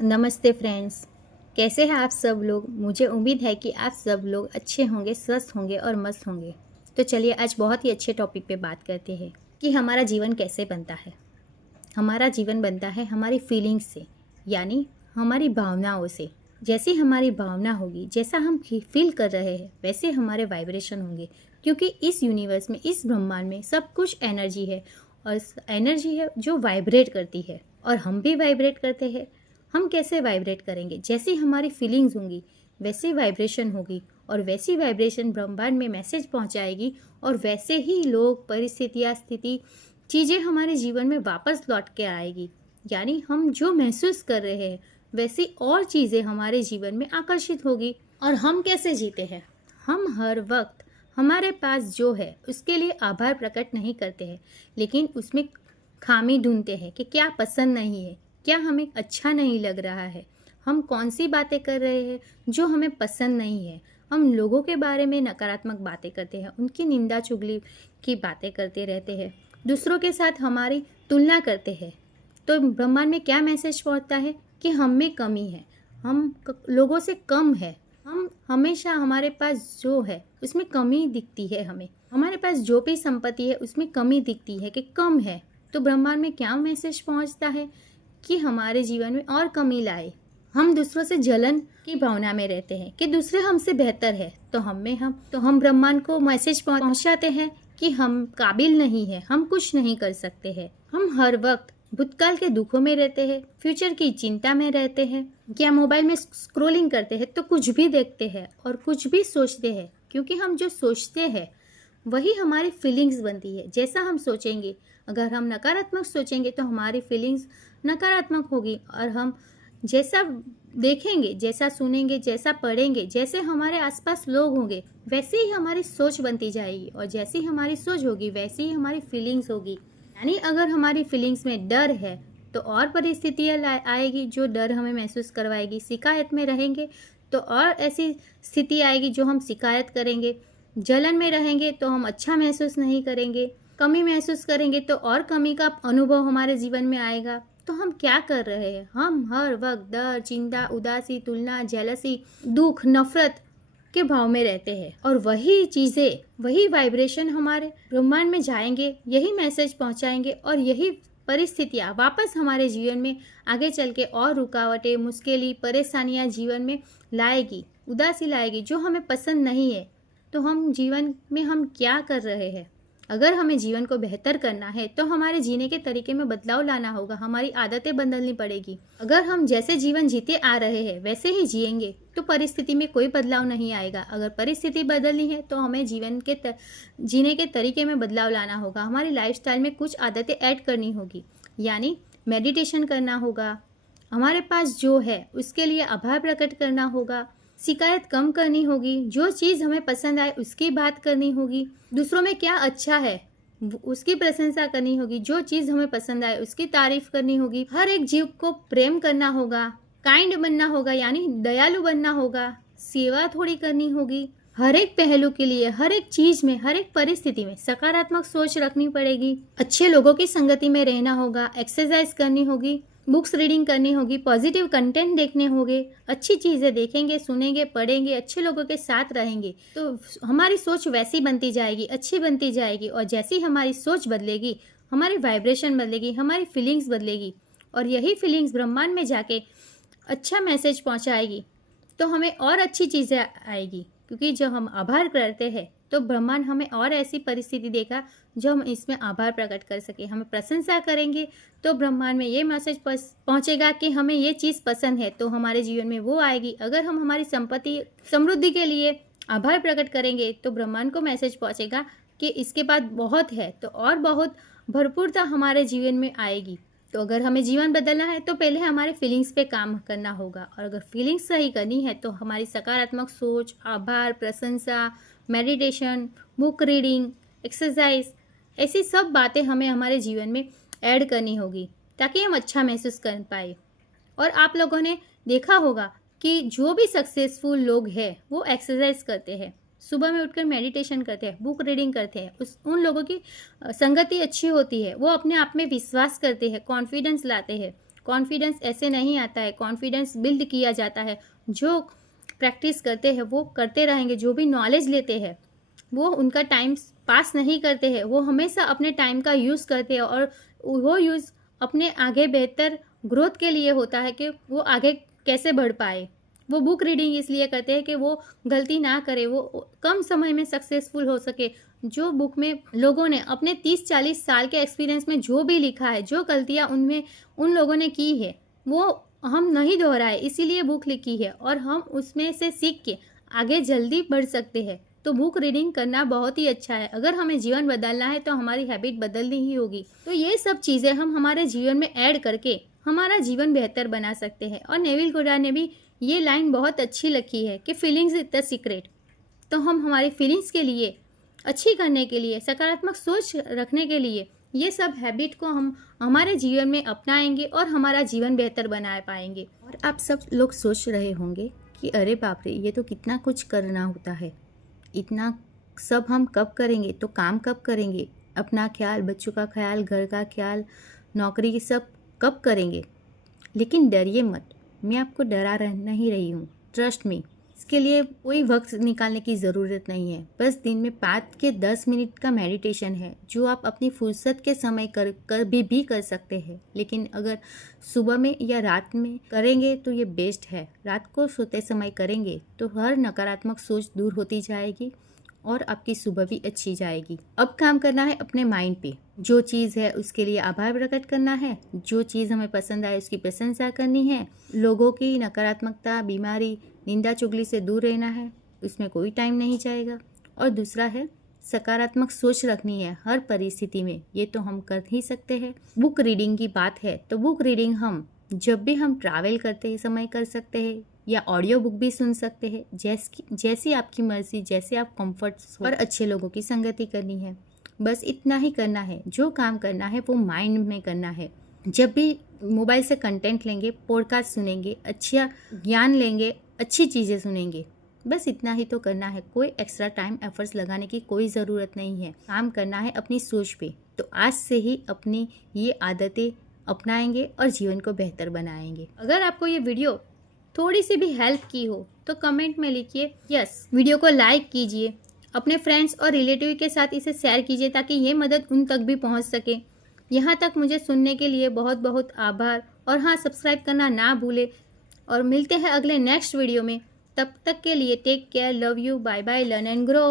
नमस्ते फ्रेंड्स। कैसे हैं आप सब लोग। मुझे उम्मीद है कि आप सब लोग अच्छे होंगे, स्वस्थ होंगे और मस्त होंगे। तो चलिए आज बहुत ही अच्छे टॉपिक पे बात करते हैं कि हमारा जीवन कैसे बनता है। हमारा जीवन बनता है हमारी फीलिंग्स से, यानी हमारी भावनाओं से। जैसी हमारी भावना होगी, जैसा हम फील कर रहे हैं, वैसे हमारे वाइब्रेशन होंगे। क्योंकि इस यूनिवर्स में, इस ब्रह्मांड में सब कुछ एनर्जी है, और एनर्जी है जो वाइब्रेट करती है, और हम भी वाइब्रेट करते हैं। हम कैसे वाइब्रेट करेंगे? जैसी हमारी फीलिंग्स होंगी वैसी वाइब्रेशन होगी, और वैसी वाइब्रेशन ब्रह्मांड में मैसेज पहुंचाएगी, और वैसे ही लोग, परिस्थितियाँ, स्थिति, चीज़ें हमारे जीवन में वापस लौट के आएगी। यानी हम जो महसूस कर रहे हैं वैसी और चीज़ें हमारे जीवन में आकर्षित होगी। और हम कैसे जीते हैं? हम हर वक्त हमारे पास जो है उसके लिए आभार प्रकट नहीं करते हैं, लेकिन उसमें खामी ढूंढते हैं कि क्या पसंद नहीं है, क्या हमें अच्छा नहीं लग रहा है। हम कौन सी बातें कर रहे हैं जो हमें पसंद नहीं है। हम लोगों के बारे में नकारात्मक बातें करते हैं, उनकी निंदा चुगली की बातें करते रहते हैं, दूसरों के साथ हमारी तुलना करते हैं। तो ब्रह्मांड में क्या मैसेज पहुंचता है कि हम में कमी है, हम लोगों से कम है। हम हमेशा, हमारे पास जो है उसमें कमी दिखती है, हमें हमारे पास जो भी संपत्ति है उसमें कमी दिखती है कि कम है। तो ब्रह्मांड में क्या मैसेज पहुंचता है कि हमारे जीवन में और कमी लाए। हम दूसरों से जलन की भावना में रहते हैं कि दूसरे हमसे बेहतर है, तो हम ब्रह्मांड को मैसेज पहुंचाते हैं कि हम काबिल नहीं है, हम कुछ नहीं कर सकते हैं। हम हर वक्त भूतकाल के दुखों में रहते हैं, फ्यूचर की चिंता में रहते हैं, या मोबाइल में स्क्रोलिंग करते हैं तो कुछ भी देखते हैं और कुछ भी सोचते हैं। क्योंकि हम जो सोचते हैं वही हमारी फीलिंग्स बनती है। जैसा हम सोचेंगे, अगर हम नकारात्मक सोचेंगे तो हमारी फीलिंग्स नकारात्मक होगी, और हम जैसा देखेंगे, जैसा सुनेंगे, जैसा पढ़ेंगे, जैसे हमारे आसपास लोग होंगे वैसे ही हमारी सोच बनती जाएगी, और जैसी हमारी सोच होगी वैसी ही हमारी फीलिंग्स होगी। यानी अगर हमारी फीलिंग्स में डर है तो और परिस्थितियाँ आएगी जो डर हमें महसूस करवाएगी। शिकायत में रहेंगे तो और ऐसी स्थिति आएगी जो हम शिकायत करेंगे। जलन में रहेंगे तो हम अच्छा महसूस नहीं करेंगे। कमी महसूस करेंगे तो और कमी का अनुभव हमारे जीवन में आएगा। तो हम क्या कर रहे हैं? हम हर वक्त डर, चिंता, उदासी, तुलना, जेलसी, दुख, नफरत के भाव में रहते हैं, और वही चीज़ें, वही वाइब्रेशन हमारे ब्रह्मांड में जाएंगे, यही मैसेज पहुंचाएंगे, और यही परिस्थितियाँ वापस हमारे जीवन में आगे चल के और रुकावटें, मुश्किलें, परेशानियाँ जीवन में लाएगी, उदासी लाएगी जो हमें पसंद नहीं है। तो हम जीवन में हम क्या कर रहे हैं? अगर हमें जीवन को बेहतर करना है तो हमारे जीने के तरीके में बदलाव लाना होगा, हमारी आदतें बदलनी पड़ेगी। अगर हम जैसे जीवन जीते आ रहे हैं वैसे ही जिएंगे तो परिस्थिति में कोई बदलाव नहीं आएगा। अगर परिस्थिति बदलनी है तो हमें जीवन के जीने के तरीके में बदलाव लाना होगा, हमारी लाइफस्टाइल में कुछ आदतें ऐड करनी होगी। यानी मेडिटेशन करना होगा, हमारे पास जो है उसके लिए आभार प्रकट करना होगा, शिकायत कम करनी होगी, जो चीज़ हमें पसंद आए उसकी बात करनी होगी, दूसरों में क्या अच्छा है उसकी प्रशंसा करनी होगी, जो चीज़ हमें पसंद आए उसकी तारीफ करनी होगी, हर एक जीव को प्रेम करना होगा, काइंड बनना होगा, यानी दयालु बनना होगा, सेवा थोड़ी करनी होगी। हर एक पहलू के लिए, हर एक चीज में, हर एक परिस्थिति में सकारात्मक सोच रखनी पड़ेगी। अच्छे लोगों की संगति में रहना होगा, एक्सरसाइज करनी होगी, बुक्स रीडिंग करनी होगी, पॉजिटिव कंटेंट देखने होंगे, अच्छी चीज़ें देखेंगे, सुनेंगे, पढ़ेंगे, अच्छे लोगों के साथ रहेंगे तो हमारी सोच वैसी बनती जाएगी, अच्छी बनती जाएगी। और जैसी हमारी सोच बदलेगी, हमारी वाइब्रेशन बदलेगी, हमारी फीलिंग्स बदलेगी, और यही फीलिंग्स ब्रह्मांड में जाके अच्छा मैसेज पहुंचाएगी तो हमें और अच्छी चीज़ें आएगी। क्योंकि जब हम आभार करते हैं तो ब्रह्मांड हमें और ऐसी परिस्थिति देगा जो हम इसमें आभार प्रकट कर सके। हमें प्रशंसा करेंगे तो ब्रह्मांड में ये मैसेज पहुंचेगा कि हमें ये चीज़ पसंद है, तो हमारे जीवन में वो आएगी। अगर हम हमारी संपत्ति, समृद्धि के लिए आभार प्रकट करेंगे तो ब्रह्मांड को मैसेज पहुंचेगा कि इसके बाद बहुत है, तो और बहुत भरपूरता हमारे जीवन में आएगी। तो अगर हमें जीवन बदलना है तो पहले हमारे फीलिंग्स पे काम करना होगा, और अगर फीलिंग्स सही करनी है तो हमारी सकारात्मक सोच, आभार, प्रशंसा, मेडिटेशन, बुक रीडिंग, एक्सरसाइज, ऐसी सब बातें हमें हमारे जीवन में ऐड करनी होगी ताकि हम अच्छा महसूस कर पाए। और आप लोगों ने देखा होगा कि जो भी सक्सेसफुल लोग हैं वो एक्सरसाइज करते हैं, सुबह में उठकर मेडिटेशन करते हैं, बुक रीडिंग करते हैं, उन लोगों की संगति अच्छी होती है, वो अपने आप में विश्वास करते हैं, कॉन्फिडेंस लाते हैं, कॉन्फिडेंस ऐसे नहीं आता है, कॉन्फिडेंस बिल्ड किया जाता है। जो प्रैक्टिस करते हैं वो करते रहेंगे, जो भी नॉलेज लेते हैं वो उनका टाइम पास नहीं करते हैं, वो हमेशा अपने टाइम का यूज़ करते हैं और वो यूज़ अपने आगे बेहतर ग्रोथ के लिए होता है कि वो आगे कैसे बढ़ पाए। वो बुक रीडिंग इसलिए करते हैं कि वो गलती ना करे, वो कम समय में सक्सेसफुल हो सके। जो बुक में लोगों ने अपने 30-40 साल के एक्सपीरियंस में जो भी लिखा है, जो गलतियाँ उनमें उन लोगों ने की है, वो हम नहीं दोहराए, इसीलिए बुक लिखी है और हम उसमें से सीख के आगे जल्दी बढ़ सकते हैं। तो बुक रीडिंग करना बहुत ही अच्छा है। अगर हमें जीवन बदलना है तो हमारी हैबिट बदलनी ही होगी। तो ये सब चीज़ें हम हमारे जीवन में ऐड करके हमारा जीवन बेहतर बना सकते हैं। और नेविल गोडार्ड ने भी ये लाइन बहुत अच्छी लिखी है कि फीलिंग्स इज द सीक्रेट। तो हम हमारी फीलिंग्स के लिए अच्छी करने के लिए, सकारात्मक सोच रखने के लिए ये सब हैबिट को हम हमारे जीवन में अपनाएंगे और हमारा जीवन बेहतर बना पाएंगे। और आप सब लोग सोच रहे होंगे कि अरे बाप रे, ये तो कितना कुछ करना होता है, इतना सब हम कब करेंगे, तो काम कब करेंगे, अपना ख्याल, बच्चों का ख्याल, घर का ख्याल, नौकरी की सब कब करेंगे। लेकिन डरिए मत, मैं आपको डरा नहीं रही हूँ, ट्रस्ट मी। इसके लिए कोई वक्त निकालने की ज़रूरत नहीं है। बस दिन में 5 के 10 मिनट का मेडिटेशन है जो आप अपनी फुर्सत के समय कर भी कर सकते हैं। लेकिन अगर सुबह में या रात में करेंगे तो ये बेस्ट है। रात को सोते समय करेंगे तो हर नकारात्मक सोच दूर होती जाएगी और आपकी सुबह भी अच्छी जाएगी। अब काम करना है अपने माइंड पे। जो चीज़ है उसके लिए आभार प्रकट करना है, जो चीज़ हमें पसंद आए उसकी प्रशंसा करनी है, लोगों की नकारात्मकता, बीमारी, निंदा चुगली से दूर रहना है, उसमें कोई टाइम नहीं जाएगा। और दूसरा है सकारात्मक सोच रखनी है हर परिस्थिति में, ये तो हम कर ही सकते हैं। बुक रीडिंग की बात है तो बुक रीडिंग हम जब भी हम ट्रैवल करते हैं समय कर सकते हैं या ऑडियो बुक भी सुन सकते हैं, जैसी आपकी मर्जी, जैसे आप कंफर्ट हो। और अच्छे लोगों की संगति करनी है, बस इतना ही करना है। जो काम करना है वो माइंड में करना है। जब भी मोबाइल से कंटेंट लेंगे, पॉडकास्ट सुनेंगे, अच्छा ज्ञान लेंगे, अच्छी चीज़ें सुनेंगे, बस इतना ही तो करना है। कोई एक्स्ट्रा टाइम एफर्ट्स लगाने की कोई ज़रूरत नहीं है। काम करना है अपनी सोच पे। तो आज से ही अपनी ये आदतें अपनाएंगे और जीवन को बेहतर बनाएंगे। अगर आपको ये वीडियो थोड़ी सी भी हेल्प की हो तो कमेंट में लिखिए यस। वीडियो को लाइक कीजिए, अपने फ्रेंड्स और रिलेटिव के साथ इसे शेयर कीजिए ताकि ये मदद उन तक भी पहुंच सके। यहाँ तक मुझे सुनने के लिए बहुत बहुत आभार। और हाँ, सब्सक्राइब करना ना भूले। और मिलते हैं अगले नेक्स्ट वीडियो में। तब तक के लिए take care, love you, bye bye, learn and grow.